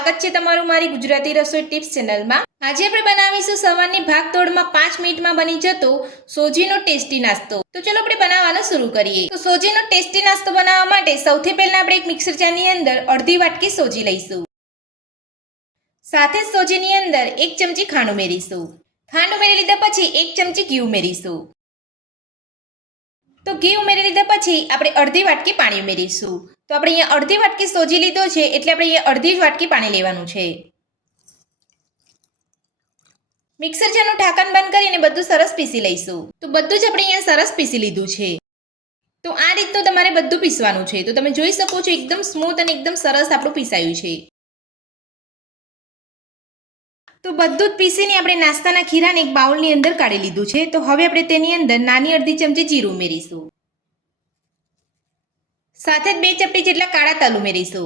સ્વાગત છે તમારું મારી ગુજરાતી રસોઈ ટિપ્સ ચેનલમાં। આજે આપણે બનાવીશું સવારની ભાગદોડમાં 5 મિનિટમાં બની જતો સોજીનો ટેસ્ટી નાસ્તો। તો ચલો આપણે બનાવવાનું શરૂ કરીએ। તો સોજીનો ટેસ્ટી નાસ્તો બનાવવા માટે સૌથી પહેલા આપણે એક મિક્સર જારની અંદર અડધી વાટકી સોજી લઈશું। સાથે જ સોજીની અંદર 1 ચમચી ખાંડ ઉમેરીશું। ખાંડ ઉમેરી લીધા પછી 1 ચમચી ઘી ઉમેરીશું। તો ઘી ઉમેરી લીધા પછી આપણે અડધી વાટકી પાણી ઉમેરીશું। તો આપણે અહીંયા અડધી વાટકી સોજી લીધો છે એટલે આપણે અહીંયા અડધી જ વાટકી પાણી લેવાનું છે। મિક્સર જારનું ઢાંકણ બંધ કરીને બધું સરસ પીસી લઈશું। તો બધું જ આપણે અહીંયા સરસ પીસી લીધું છે। તો આ રીતનું તમારે બધું પીસવાનું છે। તો તમે જોઈ શકો છો એકદમ સ્મૂથ અને એકદમ સરસ આપણું પીસાયું છે। તો બધું જ પીસીને આપણે નાસ્તાના ખીરાને એક બાઉલની અંદર કાઢી લીધું છે। તો હવે આપણે તેની અંદર નાની અડધી ચમચી જીરું ઉમેરીશું। સાથે જ 2 ચપટી જેટલા કાળા તલ ઉમેરીશું।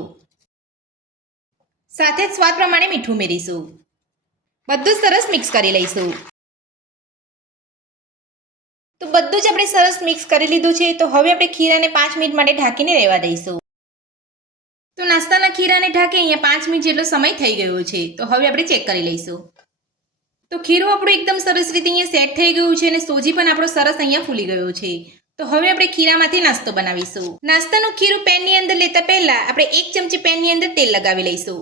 સાથે જ સ્વાદ પ્રમાણે મીઠું ઉમેરીશું। બધું સરસ મિક્સ કરી લઈશું। તો બધું જ આપણે સરસ મિક્સ કરી લીધું છે। તો હવે આપણે ખીરાને 5 મિનિટ માટે ઢાંકીને રહેવા દઈશું। તો નાસ્તાના ખીરાને ઢાંકી અહીંયા 5 મિનિટ જેટલો સમય થઈ ગયો છે। તો હવે આપણે ચેક કરી લઈશું। તો ખીરું આપણું એકદમ સરસ રીતે અહીંયા સેટ થઈ ગયું છે અને સોજી પણ આપણો સરસ અહીંયા ફૂલી ગયો છે। તો હવે આપણે ખીરામાંથી નાસ્તો બનાવીશું। નાસ્તાનું ખીરું પેનની અંદર લેતા પહેલા આપણે 1 ચમચી પેનની અંદર તેલ લગાવી લઈશું।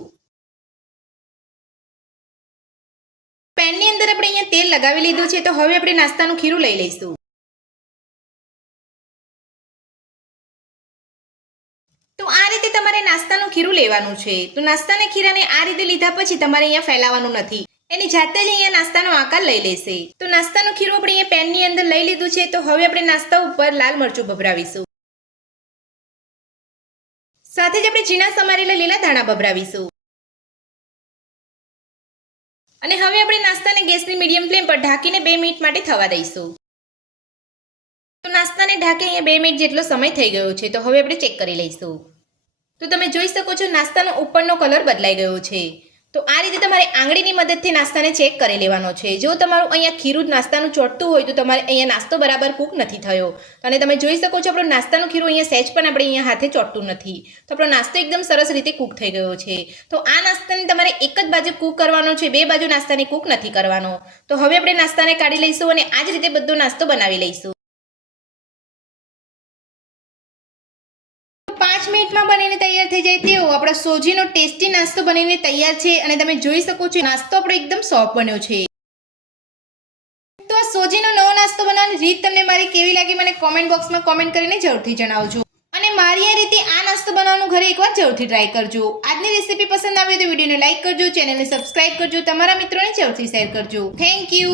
પેનની અંદર આપણે અહીંયા તેલ લગાવી લીધું છે। તો હવે આપણે નાસ્તાનું ખીરું લઈ લઈશું। તો આ રીતે તમારે નાસ્તાનું ખીરું લેવાનું છે। તો નાસ્તાના ખીરાને આ રીતે લીધા પછી તમારે અહીંયા ફેલાવવાનું નથી, એની જાતે જ અહીંયા નાસ્તાનો આકાર લઈ લેશે। તો નાસ્તાનું ખીરું આપણે અહીંયા પેનની અંદર લઈ લીધું છે। તો હવે આપણે નાસ્તા ઉપર લાલ મરચું ભભરાવીશું। સાથે જ આપણે ઝીણા સમારેલા લીલા ધાણા ભભરાવીશું અને હવે આપણે નાસ્તાને ગેસની મીડિયમ ફ્લેમ પર ઢાંકીને 2 મિનિટ માટે થવા દઈશું। તો નાસ્તાને ઢાંકી અહીંયા 2 મિનિટ જેટલો સમય થઈ ગયો છે। તો હવે આપણે ચેક કરી લઈશું। તો તમે જોઈ શકો છો નાસ્તાનો ઉપરનો કલર બદલાઈ ગયો છે। તો આ રીતે તમારે આંગળીની મદદથી નાસ્તાને ચેક કરી લેવાનો છે। જો તમારું અહીંયા ખીરું નાસ્તાનું ચોટતું હોય તો તમારે અહીંયા નાસ્તો બરાબર કૂક નથી થયો। અને તમે જોઈ શકો છો આપણું નાસ્તાનું ખીરું અહીંયા સહેજ પણ આપણે અહીંયા હાથે ચોટતું નથી। તો આપણો નાસ્તો એકદમ સરસ રીતે કૂક થઈ ગયો છે। તો આ નાસ્તાને તમારે એક જ બાજુ કૂક કરવાનો છે, 2 બાજુ નાસ્તાને કૂક નથી કરવાનો। તો હવે આપણે નાસ્તાને કાઢી લઈશું અને આ જ રીતે બધો નાસ્તો બનાવી લઈશું। 5 મિનિટમાં બનીને તૈયાર થઈ જાય તેવો આપણો સોજીનો ટેસ્ટી નાસ્તો બનીને તૈયાર છે અને તમે જોઈ શકો છો નાસ્તો આપણો એકદમ સોફ્ટ બન્યો છે। તો આ સોજીનો નવો નાસ્તો બનાવવાની રીત તમને મારી કેવી લાગી મને કોમેન્ટ બોક્સમાં કોમેન્ટ કરીને જરૂરથી જણાવજો અને મારી આ રીતે આ નાસ્તો બનાવવાનું ઘરે એકવાર જરૂરથી ટ્રાય કરજો। આજની રેસીપી પસંદ આવી તો વિડીયોને લાઈક કરજો, ચેનલને સબસ્ક્રાઇબ કરજો, તમારા મિત્રોને જરૂરથી શેર કરજો। Thank you.